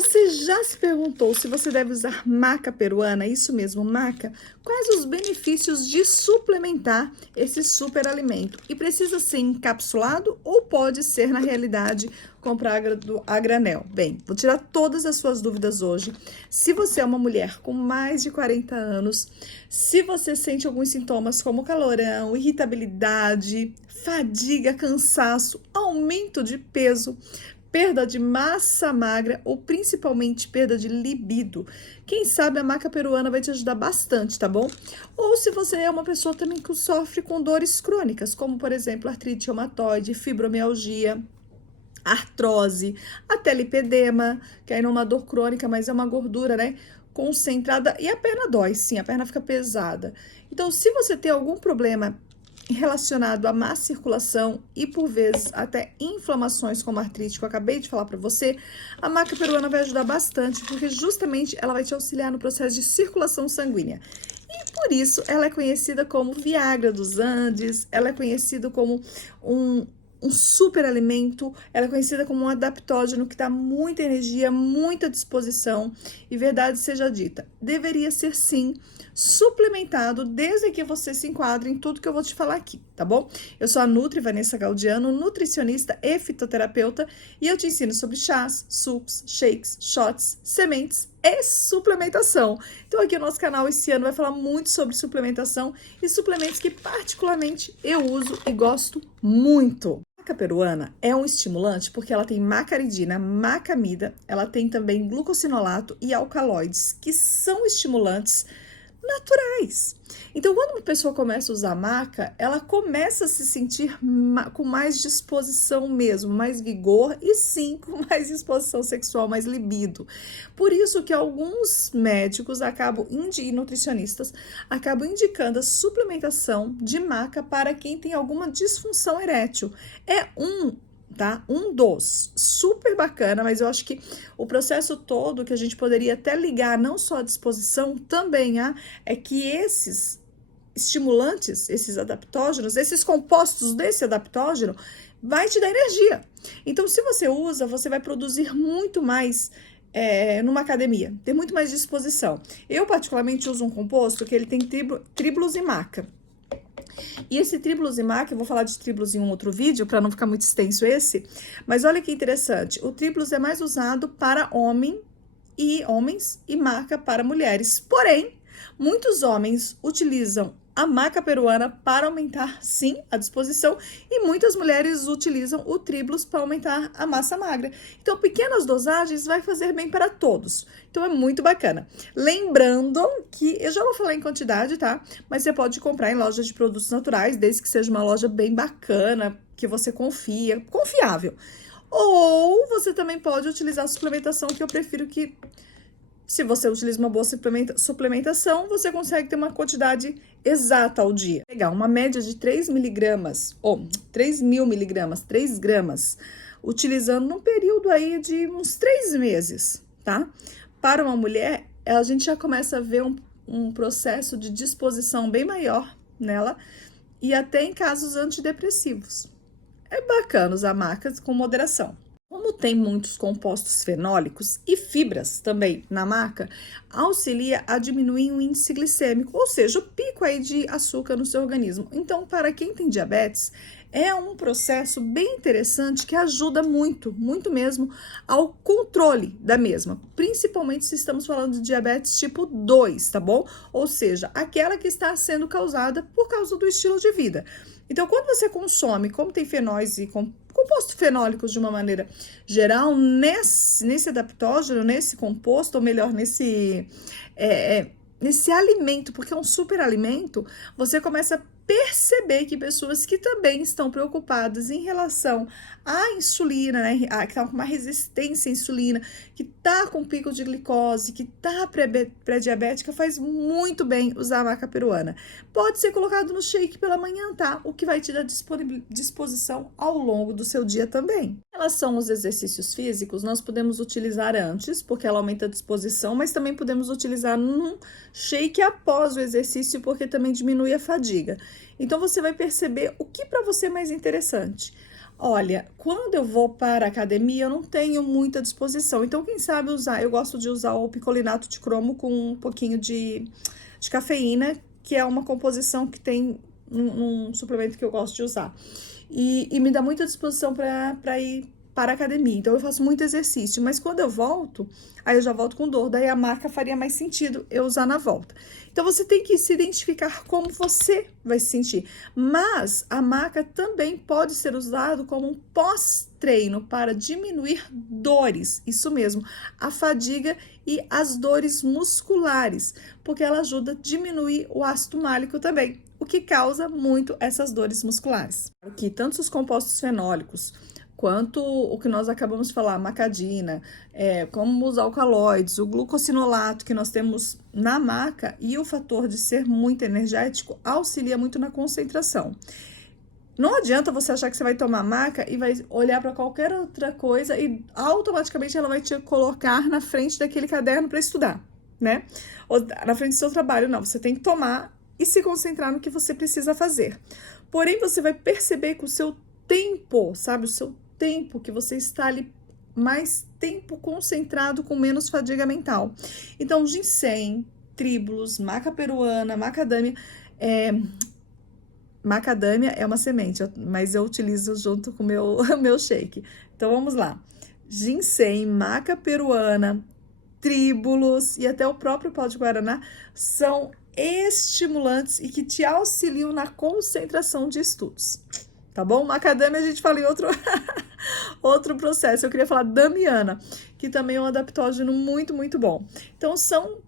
Você já se perguntou se você deve usar maca peruana? Isso mesmo, maca? Quais os benefícios de suplementar esse superalimento? E precisa ser encapsulado ou pode ser, na realidade, comprar a granel? Bem, vou tirar todas as suas dúvidas hoje. Se você é uma mulher com mais de 40 anos, se você sente alguns sintomas como calorão, irritabilidade, fadiga, cansaço, aumento de peso, perda de massa magra ou principalmente perda de libido. Quem sabe a maca peruana vai te ajudar bastante, tá bom? Ou se você é uma pessoa também que sofre com dores crônicas, como por exemplo artrite reumatoide, fibromialgia, artrose, até lipedema, que aí não é uma dor crônica, mas é uma gordura, né? Concentrada, e a perna dói, sim, a perna fica pesada. Então, se você tem algum problema relacionado à má circulação e, por vezes, até inflamações como artrite, que eu acabei de falar para você, a maca peruana vai ajudar bastante, porque justamente ela vai te auxiliar no processo de circulação sanguínea. E por isso ela é conhecida como Viagra dos Andes, ela é conhecida como um super alimento, ela é conhecida como um adaptógeno que dá muita energia, muita disposição, e verdade seja dita, deveria ser sim suplementado desde que você se enquadre em tudo que eu vou te falar aqui, tá bom? Eu sou a Nutri Vanessa Galdiano, nutricionista e fitoterapeuta, e eu te ensino sobre chás, sucos, shakes, shots, sementes e suplementação. Então aqui no nosso canal esse ano vai falar muito sobre suplementação e suplementos que particularmente eu uso e gosto muito. A maca peruana é um estimulante porque ela tem macaridina, macamida, ela tem também glucosinolato e alcaloides, que são estimulantes naturais. Então, quando uma pessoa começa a usar maca, ela começa a se sentir com mais disposição mesmo, mais vigor e sim, com mais disposição sexual, mais libido. Por isso que alguns médicos e nutricionistas acabam indicando a suplementação de maca para quem tem alguma disfunção erétil. Um dos super bacana, mas eu acho que o processo todo que a gente poderia até ligar não só à disposição, também é que esses estimulantes, esses adaptógenos, esses compostos desse adaptógeno vai te dar energia. Então, se você usa, você vai produzir muito mais numa academia, ter muito mais disposição. Eu particularmente uso um composto que ele tem tribulus e maca. E esse tribulus e maca, eu vou falar de tribulus em um outro vídeo, para não ficar muito extenso esse, mas olha que interessante, o tribulus é mais usado para homens e maca para mulheres. Porém, muitos homens utilizam a maca peruana para aumentar, sim, a disposição, e muitas mulheres utilizam o tribulus para aumentar a massa magra. Então, pequenas dosagens vai fazer bem para todos. Então, é muito bacana. Lembrando que, eu já vou falar em quantidade, tá? Mas você pode comprar em lojas de produtos naturais, desde que seja uma loja bem bacana, que você confia, confiável. Ou você também pode utilizar a suplementação, que eu prefiro que, se você utiliza uma boa suplementação, você consegue ter uma quantidade exata ao dia. Pegar uma média de 3 miligramas, ou 3.000 miligramas, 3 gramas, utilizando num período aí de uns 3 meses, tá? Para uma mulher, a gente já começa a ver um processo de disposição bem maior nela, e até em casos antidepressivos. É bacana usar macas com moderação. Como tem muitos compostos fenólicos e fibras também na maca, auxilia a diminuir o índice glicêmico, ou seja, o pico aí de açúcar no seu organismo. Então, para quem tem diabetes, é um processo bem interessante que ajuda muito, muito mesmo, ao controle da mesma, principalmente se estamos falando de diabetes tipo 2, tá bom? Ou seja, aquela que está sendo causada por causa do estilo de vida. Então, quando você consome, como tem fenóis e compostos fenólicos de uma maneira geral, nesse adaptógeno, nesse composto, ou melhor, nesse alimento, porque é um super alimento, você começa a perceber que pessoas que também estão preocupadas em relação à insulina, né, que estão com uma resistência à insulina, que tá com pico de glicose, que tá pré-diabética, faz muito bem usar a maca peruana. Pode ser colocado no shake pela manhã, tá? O que vai te dar disposição ao longo do seu dia também. Em relação aos exercícios físicos, nós podemos utilizar antes, porque ela aumenta a disposição, mas também podemos utilizar num shake após o exercício, porque também diminui a fadiga. Então, você vai perceber o que para você é mais interessante. Olha, quando eu vou para a academia, eu não tenho muita disposição. Então, quem sabe usar, eu gosto de usar o picolinato de cromo com um pouquinho de cafeína, que é uma composição que tem num suplemento que eu gosto de usar. E me dá muita disposição para ir para a academia. Então, eu faço muito exercício, mas quando eu volto, aí eu já volto com dor. Daí a maca faria mais sentido eu usar na volta. Então, você tem que se identificar como você vai se sentir. Mas a maca também pode ser usado como um pós-treino para diminuir dores. Isso mesmo, a fadiga e as dores musculares, porque ela ajuda a diminuir o ácido málico também, o que causa muito essas dores musculares. Aqui, tanto os compostos fenólicos, quanto o que nós acabamos de falar, a macadina, como os alcaloides, o glucosinolato que nós temos na maca e o fator de ser muito energético auxilia muito na concentração. Não adianta você achar que você vai tomar maca e vai olhar para qualquer outra coisa e automaticamente ela vai te colocar na frente daquele caderno para estudar, né? Ou na frente do seu trabalho. Não, você tem que tomar e se concentrar no que você precisa fazer. Porém, você vai perceber que o seu tempo, sabe? O seu tempo que você está ali mais tempo concentrado com menos fadiga mental. Então, ginseng, tríbulos, maca peruana, macadâmia, macadâmia é uma semente, mas eu utilizo junto com o meu shake. Então, vamos lá. Ginseng, maca peruana, tríbulos e até o próprio pó de guaraná são estimulantes e que te auxiliam na concentração de estudos. Tá bom? Macadâmia a gente fala em outro processo. Eu queria falar damiana, que também é um adaptógeno muito, muito bom. Então, são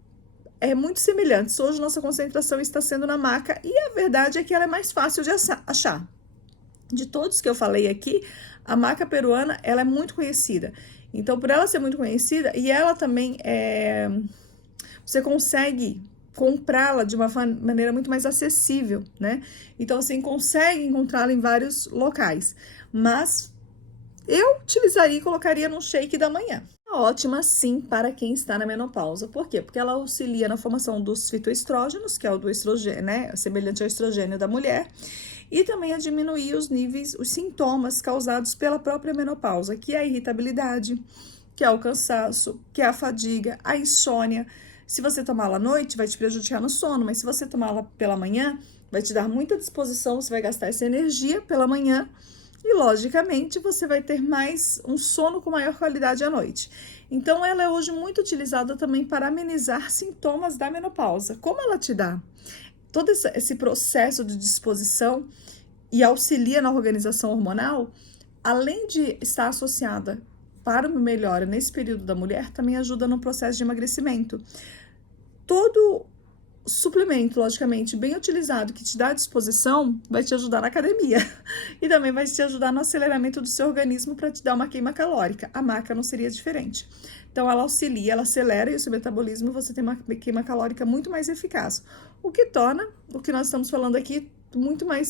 muito semelhantes. Hoje, nossa concentração está sendo na maca e a verdade é que ela é mais fácil de achar. De todos que eu falei aqui, a maca peruana, ela é muito conhecida. Então, por ela ser muito conhecida, e ela também você consegue comprá-la de uma maneira muito mais acessível, né? Então, assim, consegue encontrá-la em vários locais. Mas eu utilizaria e colocaria no shake da manhã. Ótima, sim, para quem está na menopausa. Por quê? Porque ela auxilia na formação dos fitoestrógenos, que é o do estrogênio, né? Semelhante ao estrogênio da mulher. E também a diminuir os níveis, os sintomas causados pela própria menopausa, que é a irritabilidade, que é o cansaço, que é a fadiga, a insônia. Se você tomá-la à noite, vai te prejudicar no sono, mas se você tomá-la pela manhã, vai te dar muita disposição, você vai gastar essa energia pela manhã e, logicamente, você vai ter mais um sono com maior qualidade à noite. Então, ela é hoje muito utilizada também para amenizar sintomas da menopausa. Como ela te dá todo esse processo de disposição e auxilia na organização hormonal, além de estar associada para uma melhora nesse período da mulher, também ajuda no processo de emagrecimento. Todo suplemento, logicamente, bem utilizado, que te dá disposição, vai te ajudar na academia. E também vai te ajudar no aceleramento do seu organismo para te dar uma queima calórica. A maca não seria diferente. Então, ela auxilia, ela acelera o seu metabolismo e você tem uma queima calórica muito mais eficaz. O que torna o que nós estamos falando aqui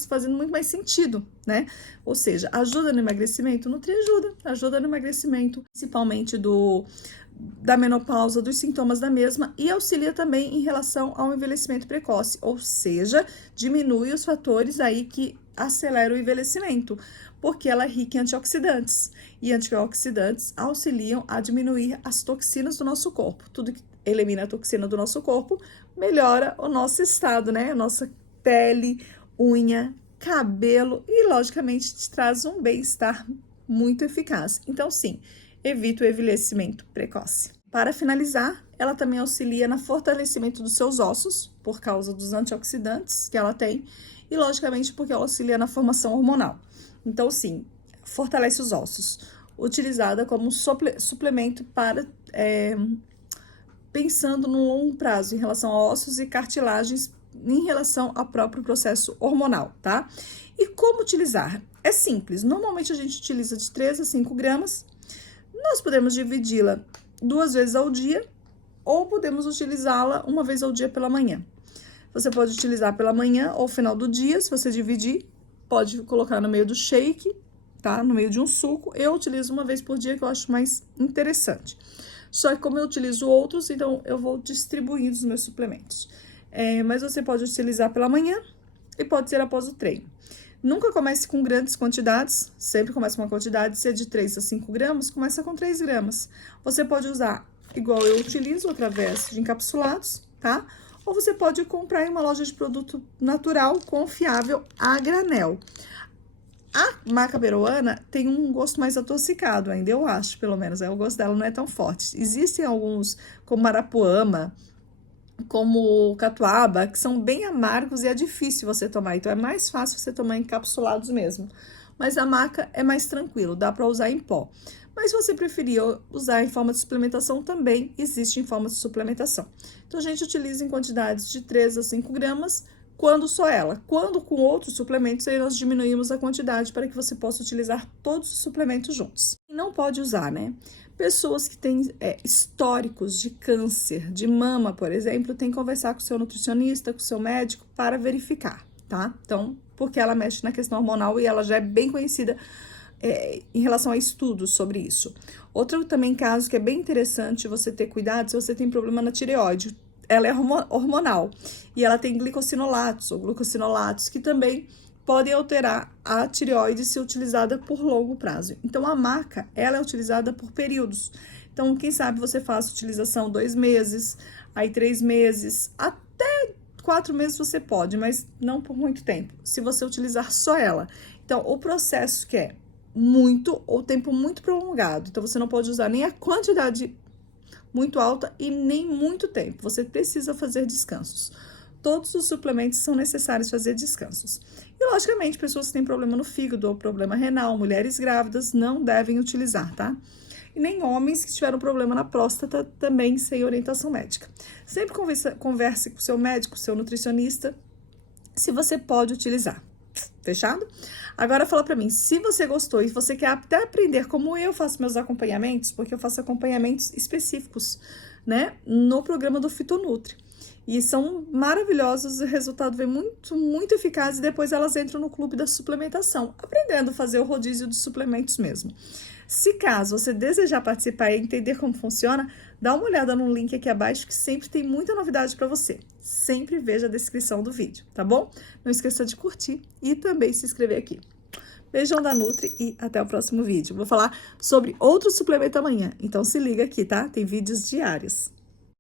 fazendo muito mais sentido, né? Ou seja, ajuda no emagrecimento? Nutri ajuda no emagrecimento, principalmente da menopausa, dos sintomas da mesma e auxilia também em relação ao envelhecimento precoce, ou seja, diminui os fatores aí que aceleram o envelhecimento, porque ela é rica em antioxidantes e antioxidantes auxiliam a diminuir as toxinas do nosso corpo. Tudo que elimina a toxina do nosso corpo melhora o nosso estado, né? A nossa pele, unha, cabelo e, logicamente, te traz um bem-estar muito eficaz. Então, sim, evita o envelhecimento precoce. Para finalizar, ela também auxilia no fortalecimento dos seus ossos, por causa dos antioxidantes que ela tem, e logicamente porque ela auxilia na formação hormonal. Então, sim, fortalece os ossos. Utilizada como suplemento para pensando no longo prazo em relação a ossos e cartilagens em relação ao próprio processo hormonal, tá? E como utilizar? É simples. Normalmente a gente utiliza de 3 a 5 gramas. Nós podemos dividi-la 2 vezes ao dia ou podemos utilizá-la uma vez ao dia pela manhã. Você pode utilizar pela manhã ou final do dia, se você dividir, pode colocar no meio do shake, tá? No meio de um suco. Eu utilizo uma vez por dia, que eu acho mais interessante. Só que como eu utilizo outros, então eu vou distribuindo os meus suplementos. Mas você pode utilizar pela manhã e pode ser após o treino. Nunca comece com grandes quantidades, sempre comece com uma quantidade, se é de 3 a 5 gramas, começa com 3 gramas. Você pode usar igual eu utilizo, através de encapsulados, tá? Ou você pode comprar em uma loja de produto natural, confiável, a granel. A maca peruana tem um gosto mais adocicado ainda, eu acho, pelo menos. O gosto dela não é tão forte. Existem alguns, como marapuama, como catuaba, que são bem amargos e é difícil você tomar. Então, é mais fácil você tomar encapsulados mesmo. Mas a maca é mais tranquilo, dá para usar em pó. Mas se você preferir usar em forma de suplementação, também existe em forma de suplementação. Então, a gente utiliza em quantidades de 3 a 5 gramas, quando só ela. Quando com outros suplementos, aí nós diminuímos a quantidade para que você possa utilizar todos os suplementos juntos. E não pode usar, né? Pessoas que têm históricos de câncer de mama, por exemplo, tem que conversar com o seu nutricionista, com o seu médico, para verificar, tá? Então, porque ela mexe na questão hormonal e ela já é bem conhecida em relação a estudos sobre isso. Outro também caso que é bem interessante você ter cuidado se você tem problema na tireoide. Ela é hormonal e ela tem glicosinolatos ou glucosinolatos que também podem alterar a tireoide se utilizada por longo prazo. Então, a maca, ela é utilizada por períodos. Então, quem sabe você faça utilização 2 meses, aí 3 meses, até 4 meses você pode, mas não por muito tempo, se você utilizar só ela. Então, o processo que é muito ou tempo muito prolongado. Então, você não pode usar nem a quantidade muito alta e nem muito tempo. Você precisa fazer descansos. Todos os suplementos são necessários fazer descansos. E, logicamente, pessoas que têm problema no fígado ou problema renal, mulheres grávidas, não devem utilizar, tá? E nem homens que tiveram problema na próstata, também sem orientação médica. Sempre converse com o seu médico, seu nutricionista, se você pode utilizar. Fechado? Agora fala pra mim, se você gostou e você quer até aprender como eu faço meus acompanhamentos, porque eu faço acompanhamentos específicos, né, no programa do Fitonutri. E são maravilhosos, o resultado vem muito, muito eficaz e depois elas entram no clube da suplementação, aprendendo a fazer o rodízio de suplementos mesmo. Se caso você desejar participar e entender como funciona, dá uma olhada no link aqui abaixo que sempre tem muita novidade para você. Sempre veja a descrição do vídeo, tá bom? Não esqueça de curtir e também se inscrever aqui. Beijão da Nutri e até o próximo vídeo. Vou falar sobre outro suplemento amanhã, então se liga aqui, tá? Tem vídeos diários.